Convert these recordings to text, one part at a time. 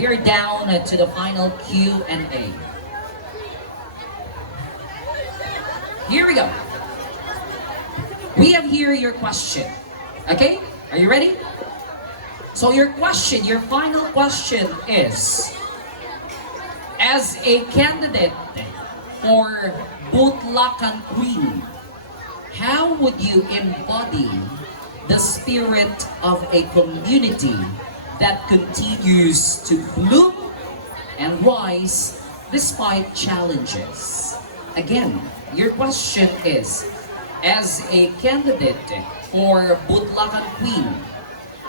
We're down to the final Q&A. Here we go. We have here your question. Okay? Are you ready? So your question, your final question is, as a candidate for Butlakan Queen, how would you embody the spirit of a community that continues to bloom and rise despite challenges? Again, your question is, as a candidate for Butlakan Queen,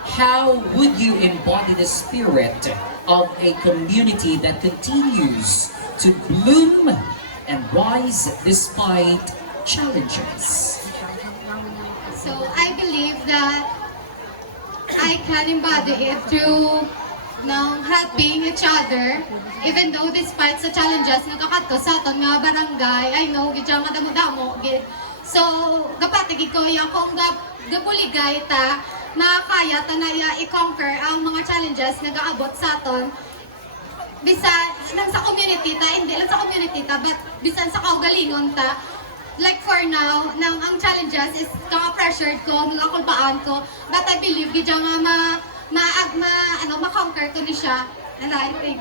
how would you embody the spirit of a community that continues to bloom and rise despite challenges? So I believe that I can embody it through helping each other, even though despite sa challenges nakakadto sa aton nga barangay, I know gidya nga damo-damo gid. So gapatigid ko yung akong gabuligay ta makaya ta na i-conquer ang mga challenges nga gaabot sa aton. Bisan lang sa community ta, hindi lang sa community ta, but bisan sa kaugalingon ta. Like for now, ang challenges is pressured ko, mga kulbaan ko, but I believe gidya nga ma-conquer ko ni siya. And I think.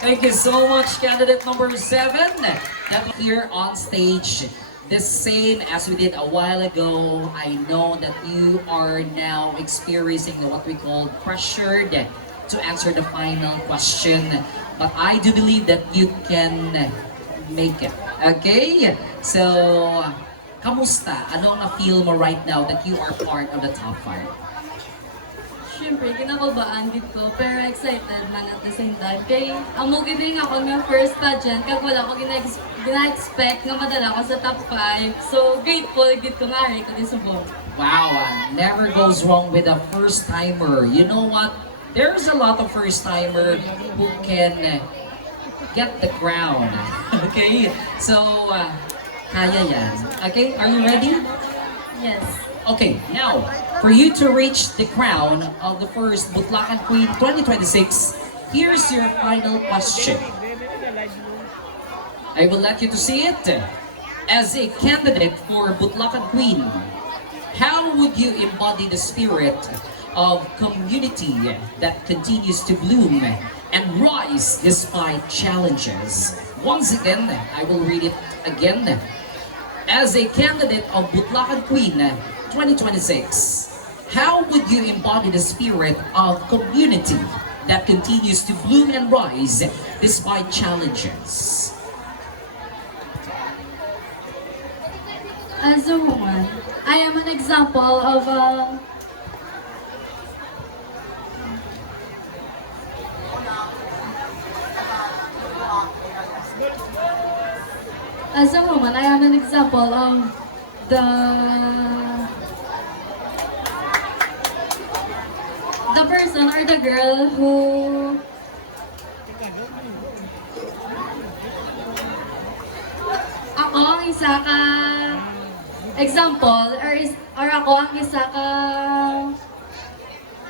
Thank you so much, candidate number 7. That here on stage, the same as we did a while ago. I know that you are now experiencing what we call pressured to answer the final question, but I do believe that you can make it. Okay? So, kamusta? Ano ang na-feel mo right now that you are part of the top 5? Siyempre, kinakabaan dito, pero excited man at the same time. Kaya, amo gini ako ng first pageant, kag wala ko gina-expect na madala ko sa top 5. So, grateful, gid ko nga rin, kadi subong. Wow, never goes wrong with a first-timer. You know what? There's a lot of first-timer who can get the crown. Okay? So, kaya yan. Okay, are you ready? Yes. Okay, now, for you to reach the crown of the first Butlakan Queen 2026, here's your final question. I will let you to see it. As a candidate for Butlakan Queen, how would you embody the spirit of community that continues to bloom and rise despite challenges? Once again, I will read it again. As a candidate of Butlakan Queen 2026, how would you embody the spirit of community that continues to bloom and rise despite challenges? As a woman, I am an example of As a woman, I am an example of the person or the girl who ako ang isa ka example or ako ang isa ka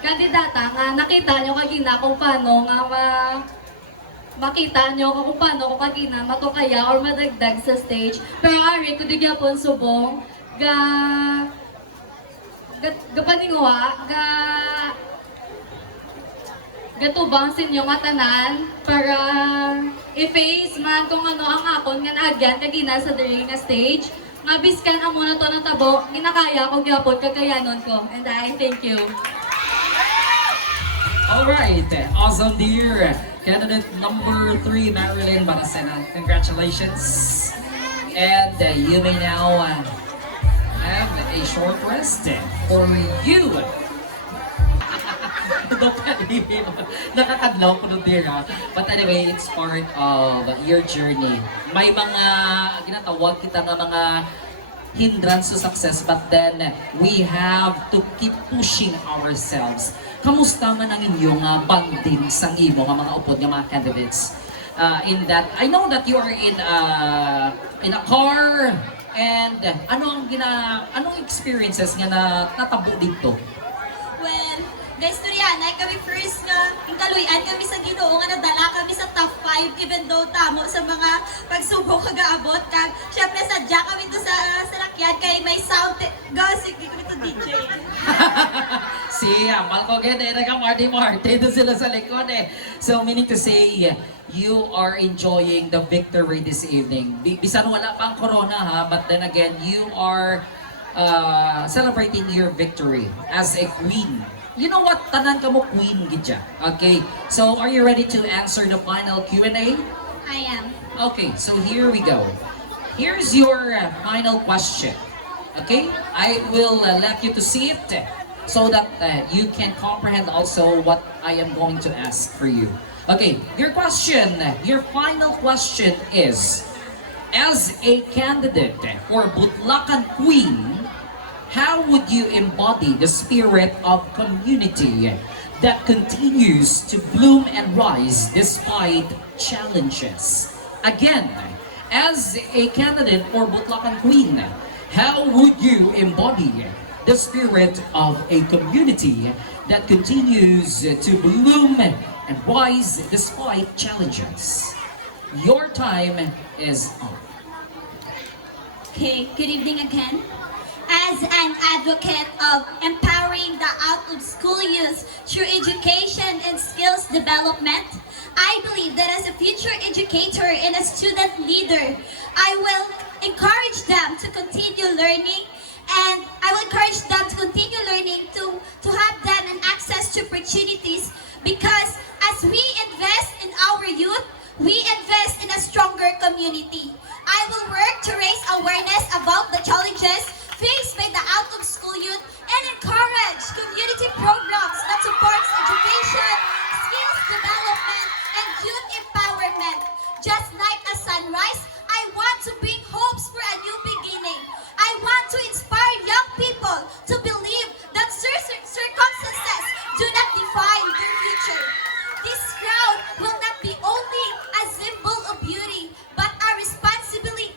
kandidata nga nakita nyo kagina kung paano nga makita nyo kung paano ko kagina matukaya or madagdag sa stage. Pero ari ko di gyapon subong gapaninguha gatubang sa inyo matanan para i-face man kung ano ang akon nga naagyan kagina sa diri nga stage. Nga biskan amo na to ng tabo, ginakaya ko gyapon kakayanon ko. And I thank you. Alright, awesome dear. Candidate number 3, Marilyn Baracena. Congratulations. And you may now have a short rest for you. Nakakadlaw ko nun dear ha. But anyway, it's part of your journey. May mga ginatawag kita nga mga hindrance to success, but then we have to keep pushing ourselves. Kamusta man ang inyong banding sang imo nga mga upod nga mga candidates? In that, I know that you are in a car, and anong experiences nga natabo dito? Well, Guys, Turianay, kami first nga, yung kaluyan kami sa Ginoo nga nadala kami sa top 5 even though tamo sa mga pagsubok kagaabot kag syempre sadya kami to sa salakyan kay may sound go sige kami to DJ. Si Amal ko ganda na ka Marty Marty doon sila sa likod eh. So meaning to say, you are enjoying the victory this evening. Bisan wala pang corona ha, but then again, you are celebrating your victory as a queen. You know what? Tanan ka mo queen gidya. Okay. So are you ready to answer the final Q&A? I am. Okay. So here we go. Here's your final question. Okay? I will let you to see it so that you can comprehend also what I am going to ask for you. Okay. Your question, your final question is, as a candidate for Butlakan Queen, how would you embody the spirit of community that continues to bloom and rise despite challenges? Again, as a candidate for Butlakan Queen, how would you embody the spirit of a community that continues to bloom and rise despite challenges? Your time is on. Okay, good evening again. As an advocate of empowering the out-of-school youth through education and skills development, I believe that as a future educator and a student leader, I will encourage them to continue learning, and I will encourage them to continue learning to have them an access to opportunities, because as we invest in our youth, we invest in a stronger community. I will work to raise awareness about the challenges faced by the out-of-school youth and encourage community programs that supports education, skills development, and youth empowerment. Just like a sunrise, I want to bring hopes for a new beginning. I want to inspire young people to believe that circumstances do not define their future. This crowd will not be only a symbol of beauty, but a responsibility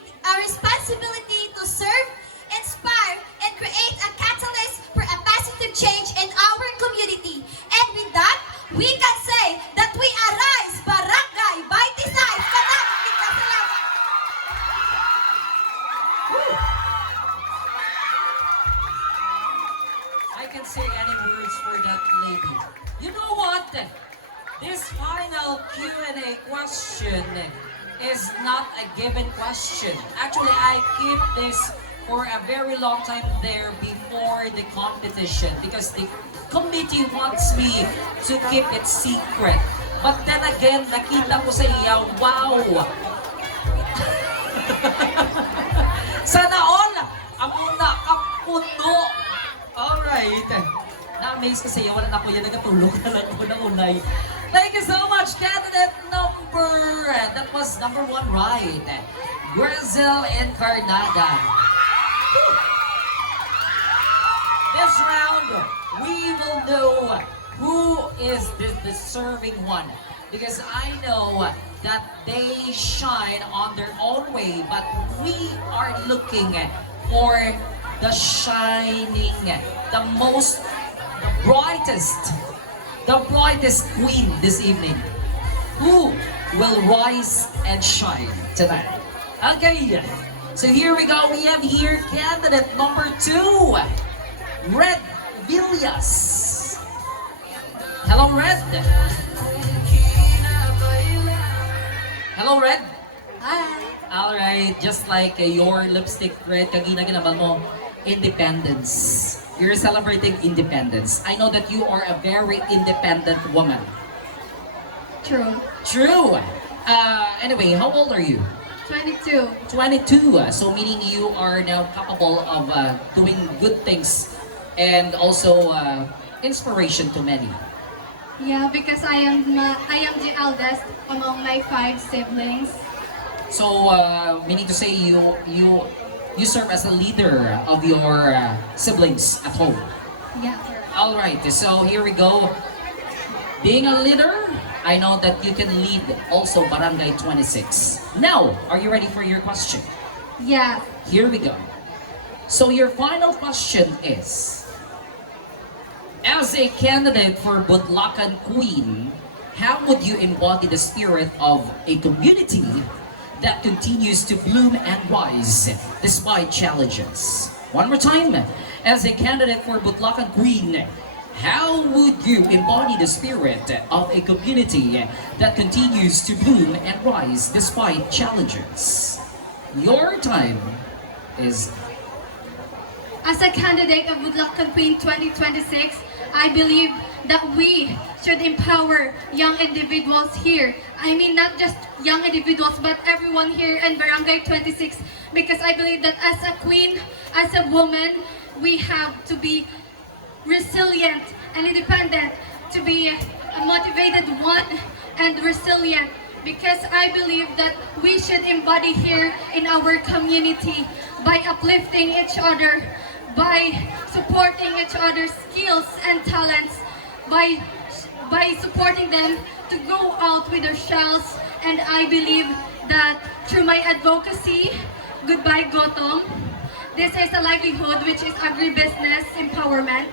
to serve, inspire, and create a catalyst for a positive change in our community. And with that, we can say that we arise, Barangay, by design. Salamat. I can say any words for that lady. You know what? This final Q&A question is not a given question. Actually, I keep this for a very long time there before the competition because the committee wants me to keep it secret. But then again, nakita ko sa iya, wow! Sana all! Amo na kapuno! Alright. Na-amaze ko sa iyo, wala na ko yan, nagatulog na lang ko ng unay. Thank you so much, candidate number, that was number 1 right. Grizel Encarnada. This round, we will know who is the deserving one. Because I know that they shine on their own way, but we are looking for the shining, the brightest queen this evening. Who will rise and shine tonight? Okay, so here we go. We have here candidate number 2, Red Villas. Hello, Red. Hello, Red. Hi! Alright, just like your lipstick, Red, kagina ginamal mo, independence. You're celebrating independence. I know that you are a very independent woman. True. True. Anyway, how old are you? 22. 22. So meaning you are now capable of doing good things and also inspiration to many. Yeah, because I am the eldest among my 5 siblings. So meaning to say you serve as a leader of your siblings at home. Yeah. All right, so here we go. Being a leader, I know that you can lead also Barangay 26. Now, are you ready for your question? Yeah. Here we go. So your final question is, As a candidate for Butlakan Queen, how would you embody the spirit of a community that continues to bloom and rise despite challenges? One more time. As a candidate for Butlakan Queen, how would you embody the spirit of a community that continues to bloom and rise despite challenges? Your time is... As a candidate of Butlakan Queen 2026, I believe that we should empower young individuals here. I mean, not just young individuals, but everyone here in Barangay 26, because I believe that as a queen, as a woman, we have to be resilient and independent, to be a motivated one and resilient, because I believe that we should embody here in our community by uplifting each other, by supporting each other's skills and talents, by supporting them to go out with their shells. And I believe that through my advocacy, Goodbye Gotom, this is a livelihood which is agribusiness empowerment,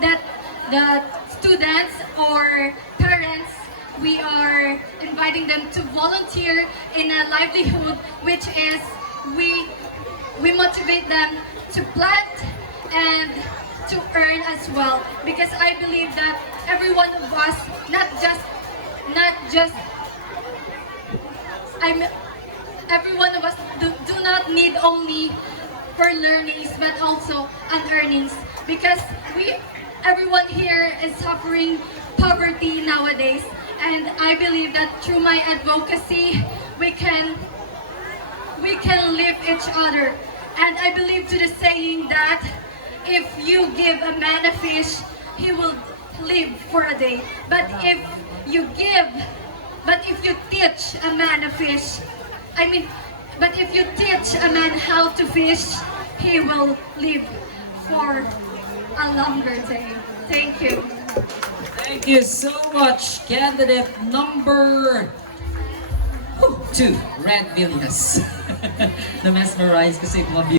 that the students or parents, we are inviting them to volunteer in a livelihood which is we motivate them to plant and to earn as well, because I believe that every one of us, every one of us do not need only for learnings but also an earnings, because everyone here is suffering poverty nowadays, and I believe that through my advocacy we can lift each other. And I believe to the saying that if you give a man a fish, he will live for a day. But if you teach a man a fish, but if you teach a man how to fish, he will live for a longer day. Thank you. Thank you so much, candidate number 2, Red Villas. Na-mesmerize kasi mga